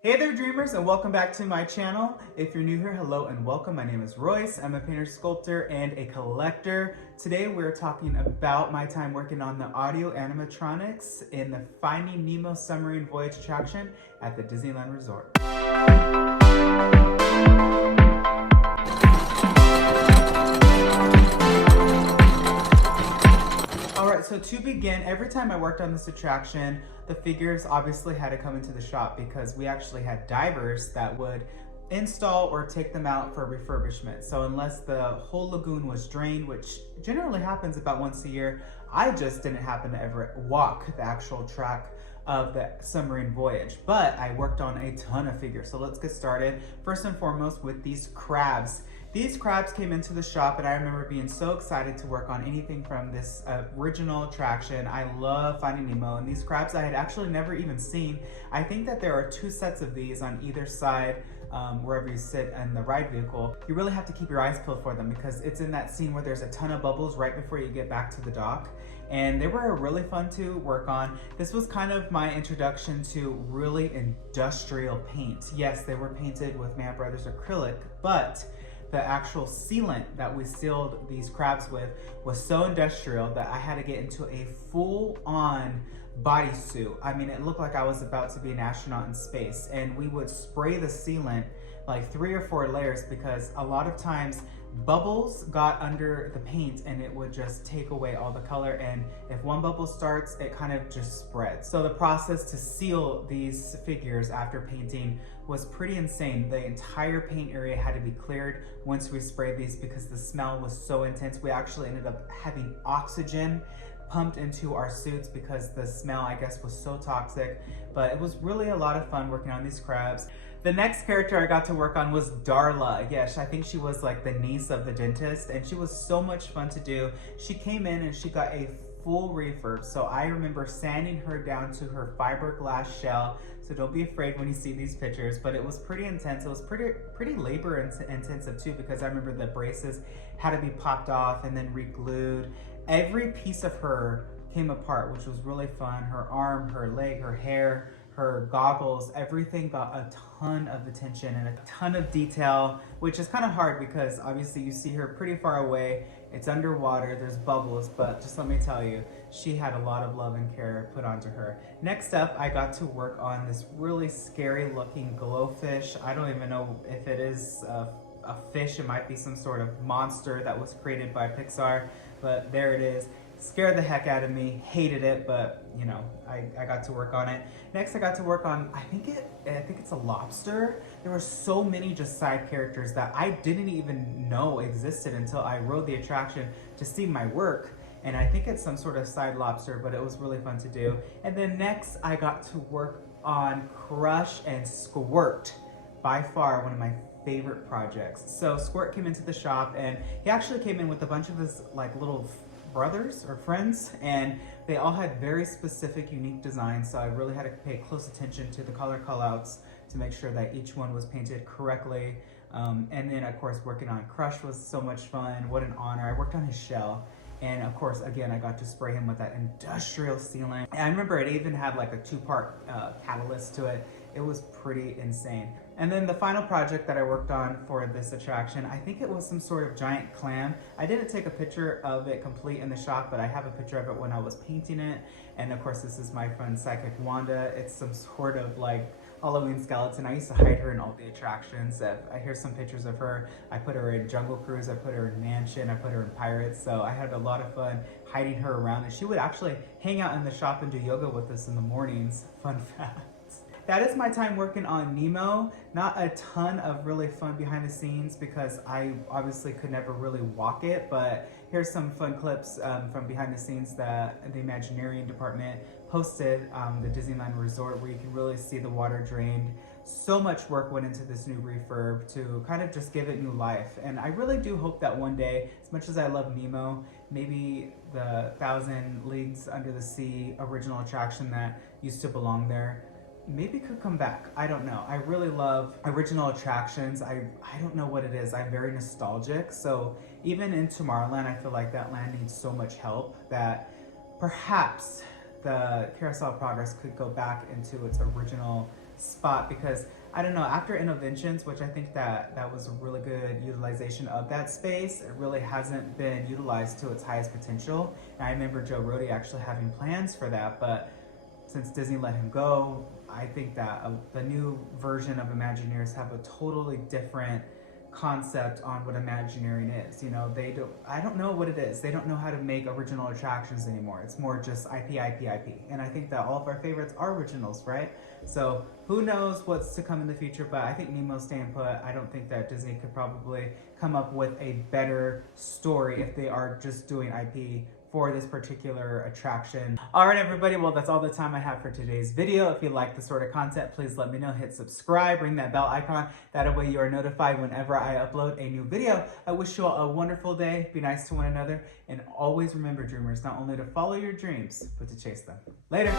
Hey there dreamers, and welcome back to my channel. If you're new here, hello and welcome. My name is Royce. I'm a painter, sculptor, and a collector. Today we're talking about my time working on the audio animatronics in the Finding Nemo Submarine Voyage attraction at the Disneyland Resort. Alright, so to begin, every time I worked on this attraction, the figures obviously had to come into the shop because we actually had divers that would install or take them out for refurbishment. So unless the whole lagoon was drained, which generally happens about once a year, I just didn't happen to ever walk the actual track of the submarine voyage. But I worked on a ton of figures. So let's get started. First and foremost with these crabs. These crabs came into the shop and I remember being so excited to work on anything from this original attraction. I love Finding Nemo, and these crabs I had actually never even seen. I think that there are two sets of these on either side wherever you sit in the ride vehicle. You really have to keep your eyes peeled for them because it's in that scene where there's a ton of bubbles right before you get back to the dock. And they were really fun to work on. This was kind of my introduction to really industrial paint. Yes, they were painted with Mann Brothers acrylic, but the actual sealant that we sealed these crabs with was so industrial that I had to get into a full-on bodysuit. I mean, it looked like I was about to be an astronaut in space, and we would spray the sealant like 3 or 4 layers because a lot of times bubbles got under the paint and it would just take away all the color, and if one bubble starts, it kind of just spreads. So the process to seal these figures after painting was pretty insane. The entire paint area had to be cleared once we sprayed these because the smell was so intense. We actually ended up having oxygen pumped into our suits because the smell, I guess, was so toxic. But it was really a lot of fun working on these crabs. The next character I got to work on was Darla. Yes, I think she was like the niece of the dentist, and she was so much fun to do. She came in and she got a full refurb. So I remember sanding her down to her fiberglass shell. So don't be afraid when you see these pictures, but it was pretty intense. It was pretty labor intensive too, because I remember the braces had to be popped off and then re-glued. Every piece of her came apart, which was really fun. Her arm, her leg, her hair, her goggles, everything got a ton of attention and a ton of detail, which is kind of hard because obviously you see her pretty far away. It's underwater, there's bubbles, but just let me tell you, she had a lot of love and care put onto her. Next up, I got to work on this really scary looking glowfish. I don't even know if it is a fish. It might be some sort of monster that was created by Pixar, but there it is. Scared the heck out of me, hated it, but you know, I got to work on it. Next I got to work on, I think it's a lobster. There were so many just side characters that I didn't even know existed until I rode the attraction to see my work. And I think it's some sort of side lobster, but it was really fun to do. And then next I got to work on Crush and Squirt, by far one of my favorite projects. So Squirt came into the shop and he actually came in with a bunch of his like little brothers or friends, and they all had very specific, unique designs. So I really had to pay close attention to the color callouts to make sure that each one was painted correctly. And then of course working on Crush was so much fun. What an honor. I worked on his shell. And of course, again, I got to spray him with that industrial sealant. And I remember it even had like a 2-part catalyst to it. It was pretty insane. And then the final project that I worked on for this attraction, I think it was some sort of giant clam. I didn't take a picture of it complete in the shop, but I have a picture of it when I was painting it. And of course, this is my friend Psychic Wanda. It's some sort of like Halloween skeleton. I used to hide her in all the attractions. I hear some pictures of her. I put her in Jungle Cruise, I put her in Mansion, I put her in Pirates. So I had a lot of fun hiding her around, and she would actually hang out in the shop and do yoga with us in the mornings. Fun fact. That is my time working on Nemo. Not a ton of really fun behind the scenes because I obviously could never really walk it, but here's some fun clips from behind the scenes that the Imagineering department posted the Disneyland Resort, where you can really see the water drained. So much work went into this new refurb to kind of just give it new life. And I really do hope that one day, as much as I love Nemo, maybe the 1,000 Leagues Under the Sea original attraction that used to belong there maybe could come back. I don't know. I really love original attractions. I don't know what it is. I'm very nostalgic. So even in Tomorrowland, I feel like that land needs so much help that perhaps the Carousel of Progress could go back into its original spot because I don't know, after Innovations, which I think that was a really good utilization of that space, it really hasn't been utilized to its highest potential. And I remember Joe Rohde actually having plans for that, but since Disney let him go, I think that the new version of Imagineers have a totally different concept on what Imagineering is. You know, I don't know what it is. They don't know how to make original attractions anymore. It's more just IP. And I think that all of our favorites are originals, right? So who knows what's to come in the future, but I think Nemo's staying put. I don't think that Disney could probably come up with a better story if they are just doing IP for this particular attraction. All right, everybody, well, that's all the time I have for today's video. If you like this sort of content, please let me know. Hit subscribe, ring that bell icon. That way you are notified whenever I upload a new video. I wish you all a wonderful day. Be nice to one another. And always remember, dreamers, not only to follow your dreams, but to chase them. Later.